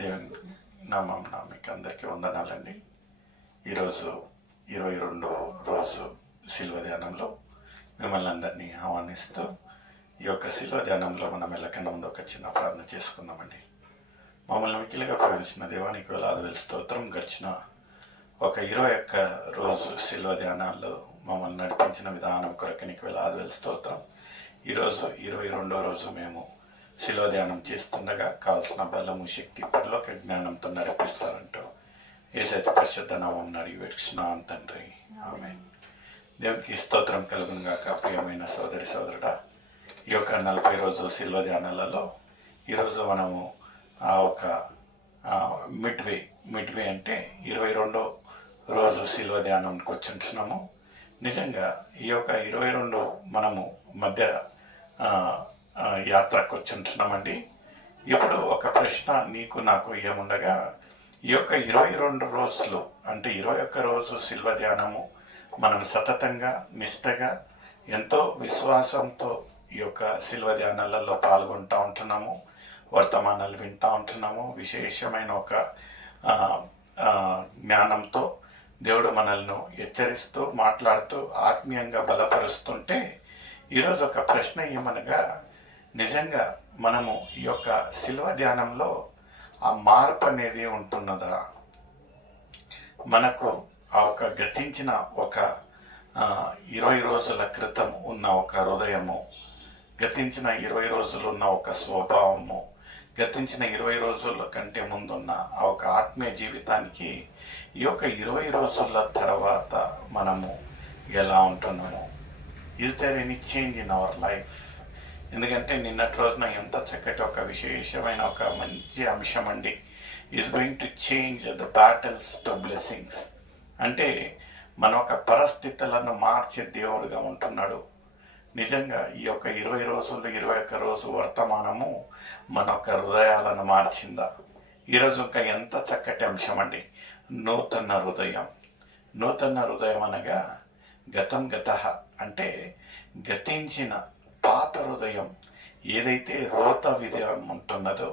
దేవుని నామమున మీకు అందరికీ వందనాలండి. ఈరోజు 22వ రోజు శిల్వ ధ్యానంలో మిమ్మల్ని అందరినీ ఆహ్వానిస్తూ ఈ యొక్క శిల్వ ధ్యానంలో మనం వెళ్ళకన్నా ముందు ఒక చిన్న ప్రార్థన చేసుకుందామండి. మమ్మల్ని మిక్కిలిగా ప్రేమించిన దేవానికి వేలాది స్తోత్రం. గడిచిన ఒక 21 రోజు శిల్వ ధ్యానాల్లో మమ్మల్ని నడిపించిన విధానం కొరకు నీకు వేలాది స్తోత్రం. ఈరోజు 22వ రోజు మేము శిల్వ ధ్యానం చేస్తుండగా కావాల్సిన బలము శక్తి పరలోక జ్ఞానంతో నడిపిస్తారంటూ యేసయ్య పరిశుద్ధ నామం అడిగి వేడుచున్నాను తండ్రి, ఆమేన్. దేవునికి స్తోత్రం కలుగును గాక. ప్రియమైన సోదరి సోదరుడా, ఈ యొక్క 40 రోజు శిల్వ ధ్యానాలలో ఈరోజు మనము ఆ ఒక మిడ్వే అంటే 22వ రోజు శిల్వ ధ్యానంకి వచ్చుంటున్నాము. నిజంగా ఈ యొక్క 22 మనము మధ్య యాత్రకు వచ్చుంటున్నామండి. ఇప్పుడు ఒక ప్రశ్న నీకు నాకు ఏముండగా, ఈ యొక్క 22 రోజులు అంటే 21 రోజు శిల్వ ధ్యానము మనం సతతంగా నిష్టగా ఎంతో విశ్వాసంతో ఈ యొక్క శిల్వ ధ్యానాలలో పాల్గొంటూ ఉంటున్నాము, వర్తమానాలు వింటూ ఉంటున్నాము. విశేషమైన ఒక జ్ఞానంతో దేవుడు మనల్ని హెచ్చరిస్తూ మాట్లాడుతూ ఆత్మీయంగా బలపరుస్తుంటే ఈరోజు ఒక ప్రశ్న ఏమనగా, నిజంగా మనము ఈ యొక్క శిల్వ ధ్యానంలో ఆ మార్పు అనేది ఉంటున్నదా? మనకు ఆ ఒక గతించిన ఒక 20 రోజుల క్రితం ఉన్న ఒక హృదయము, గతించిన 20 రోజులు ఉన్న ఒక స్వభావము, గతించిన 20 రోజుల కంటే ముందున్న ఆ ఒక ఆత్మీయ జీవితానికి ఈ యొక్క 20 రోజుల తర్వాత మనము ఎలా ఉంటున్నాము? Is there any change in our life? ఎందుకంటే నిన్నటి రోజున ఎంత చక్కటి ఒక విశేషమైన ఒక మంచి అంశం అండి. Is going to change the battles to blessings. అంటే మన ఒక పరిస్థితులను మార్చే దేవుడుగా ఉంటున్నాడు. నిజంగా ఈ యొక్క 20 రోజులు 21 రోజు వర్తమానము మన యొక్క హృదయాలను మార్చిందా? ఈరోజు ఇంకా ఎంత చక్కటి అంశం అండి, నూతన హృదయం. నూతన హృదయం అనగా గతం గతః అంటే గతించిన పాత హృదయం ఏదైతే రోత విధం ఉంటున్నదో,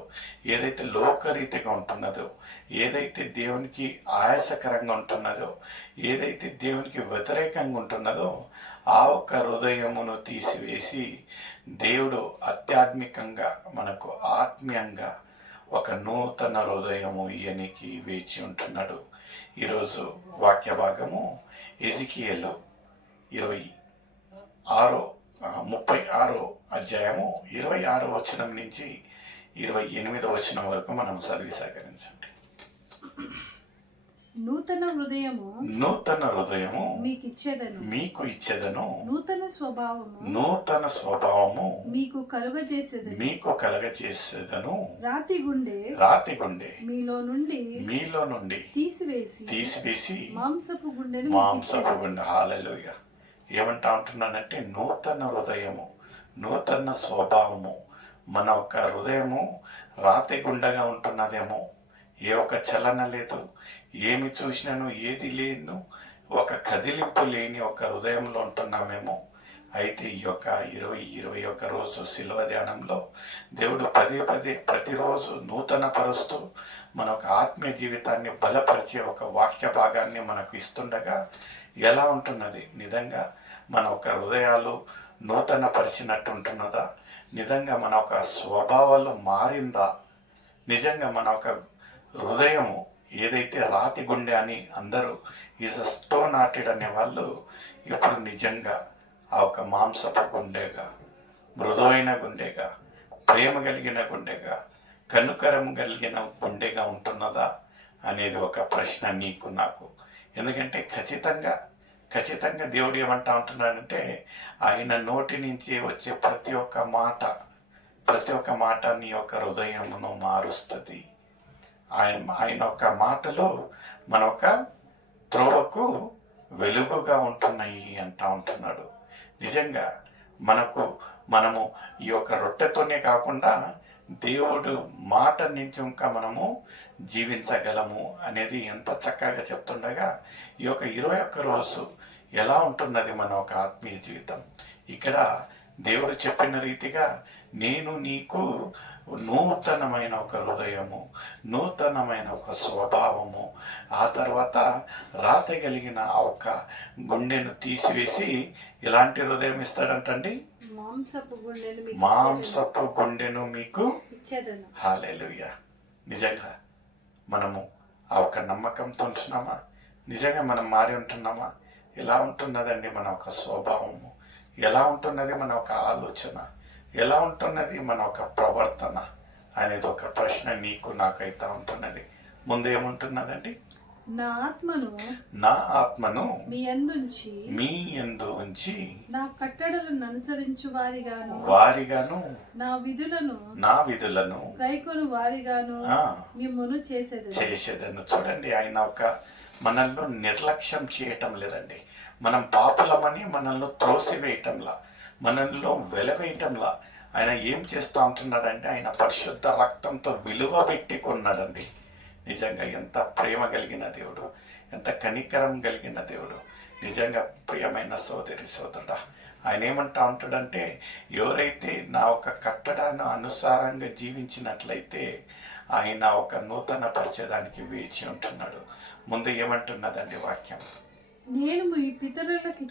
ఏదైతే లోకరీతిగా ఉంటున్నదో, ఏదైతే దేవునికి ఆయాసకరంగా ఉంటున్నదో, ఏదైతే దేవునికి వ్యతిరేకంగా ఉంటున్నదో ఆ ఒక్క హృదయమును తీసివేసి దేవుడు ఆధ్యాత్మికంగా మనకు ఆత్మీయంగా ఒక నూతన హృదయము ఇయనికి వేచి ఉంటున్నాడు. ఈరోజు వాక్య భాగము ఎజికియేలు 36వ అధ్యాయము 26వ వచనం నుంచి 28వ వచనం వరకు మనం చదివి సహకరించండి. నూతన హృదయము మీకు ఇచ్చేదను, నూతన స్వభావము మీకు కలుగజేసేదను. రాతి గుండె మీలో నుండి తీసివేసి మాంసపు గుండె. హల్లెలూయా. ఏమంటా ఉంటున్నానంటే నూతన హృదయము, నూతన స్వభావము. మన ఒక హృదయము రాతి గుండెగా ఉంటున్నదేమో, ఏ ఒక చలన లేదు, ఏమి చూసినాను ఏది లేదు, ఒక కదిలింపు లేని ఒక హృదయంలో ఉంటున్నామేమో. అయితే ఈ యొక్క 21 రోజు శిల్వ ధ్యానంలో దేవుడు పదే ప్రతిరోజు నూతన పరుస్తూ మన ఒక ఆత్మీయ జీవితాన్ని బలపరిచే ఒక వాక్య భాగాన్ని మనకు ఇస్తుండగా ఎలా ఉంటున్నది? నిజంగా మన ఒక హృదయాలు నూతన పరిచినట్టు ఉంటున్నదా? నిజంగా మన ఒక స్వభావాలు మారిందా? నిజంగా మన ఒక హృదయము ఏదైతే రాతి గుండె అని అందరూ ఈజ్ అ స్టోన్ హార్టెడ్ అనే వాళ్ళు ఇప్పుడు నిజంగా ఆ ఒక మాంసపు గుండెగా, మృదువైన గుండెగా, ప్రేమ కలిగిన గుండెగా, కనుకరం కలిగిన గుండెగా ఉంటున్నదా అనేది ఒక ప్రశ్న నీకు నాకు. ఎందుకంటే ఖచ్చితంగా దేవుడు ఏమంటా ఉంటున్నాడంటే ఆయన నోటి నుంచి వచ్చే ప్రతి ఒక్క మాట నీ యొక్క హృదయమును మారుస్తుంది. ఆయన ఒక మాటలో మన ఒక త్రోవకు వెలుగుగా ఉంటున్నాయి అంటా ఉంటున్నాడు. నిజంగా మనము ఈ యొక్క రొట్టెతోనే కాకుండా దేవుడు మాట నుంచి ఇంకా మనము జీవించగలము అనేది ఎంత చక్కగా చెప్తుండగా ఈ యొక్క 21 రోజు ఎలా ఉంటున్నది మన ఒక ఆత్మీయ జీవితం. ఇక్కడ దేవుడు చెప్పిన రీతిగా నేను నీకు నూతనమైన ఒక హృదయము, నూతనమైన ఒక స్వభావము, ఆ తర్వాత రాత కలిగిన ఆ ఒక గుండెను తీసివేసి ఎలాంటి హృదయం ఇస్తాడంటండి? మాంసపు గుండెను మీకు ఇచ్చేదను. హల్లెలూయా. నిజంగా మనము ఆ ఒక నమ్మకంతో ఉంటున్నామా? నిజంగా మనం మారి ఉంటున్నామా? ఎలా ఉంటున్నదండి మన ఒక స్వభావము? ఎలా ఉంటున్నది మన ఒక ఆలోచన? ఎలా ఉంటున్నది మన ఒక ప్రవర్తన అనేది ఒక ప్రశ్న నీకు నాకైతే ఉంటున్నది. ముందు ఏముంటున్నదండి? నా ఆత్మను మీ యందు ఉంచి నా కట్టడలను అనుసరించు వారిగాను నా విధులను గైకొను వారిగాను మిమ్మును చేసేదను. చూడండి, ఆయన ఒక మనల్ని నిర్లక్ష్యం చేయటం లేదండి. మనం పాపులమని మనల్ని త్రోసివేయటంలా, మనల్లో వెలవేయటంలా ఆయన ఏం చేస్తూ ఉంటున్నాడంటే ఆయన పరిశుద్ధ రక్తంతో విలువ పెట్టి కొన్నాడండి. నిజంగా ఎంత ప్రేమ కలిగిన దేవుడు, ఎంత కనికరం కలిగిన దేవుడు. నిజంగా ప్రియమైన సోదరి సోదరుడా, ఆయన ఏమంటా ఉంటాడంటే ఎవరైతే నా ఒక కట్టడాన్ని అనుసారంగా జీవించినట్లయితే ఆయన ఒక నూతన పరిచయానికి వేచి ఉంటున్నాడు. ముందు ఏమంటున్నదండి వాక్యం? నేను మీ పితరులకు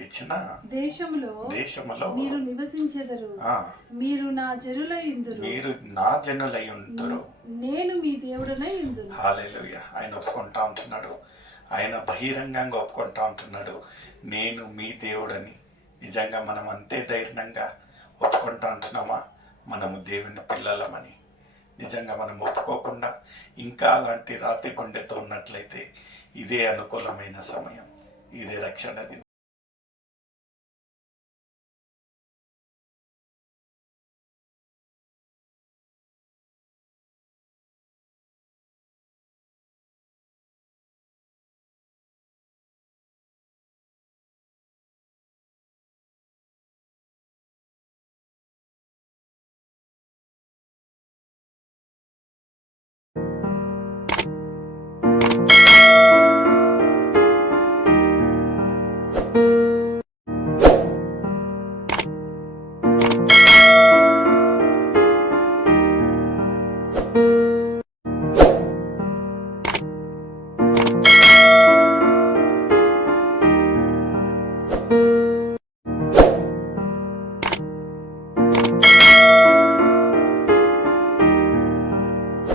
ఇచ్చిన దేశములో మీరు నివసించెదరు, మీరు నా జనులై ఉందురు, నేను మీ దేవుడనై ఉందును. హల్లెలూయా. ఆయన ఒప్పుకుంటా ఉంటున్నాడు, ఆయన బహిరంగంగా ఒప్పుకుంటా ఉంటున్నాడు, నేను మీ దేవుడని. నిజంగా మనం అంతే ధైర్యంగా ఒప్పుకుంటా ఉంటున్నామా మనము దేవుని పిల్లలమని? నిజంగా మనం ఒప్పుకోకుండా ఇంకా అలాంటి రాతి గుండెతో ఉన్నట్లయితే ఇదే అనుకూలమైన సమయం, ఇదే రక్షణ దినం.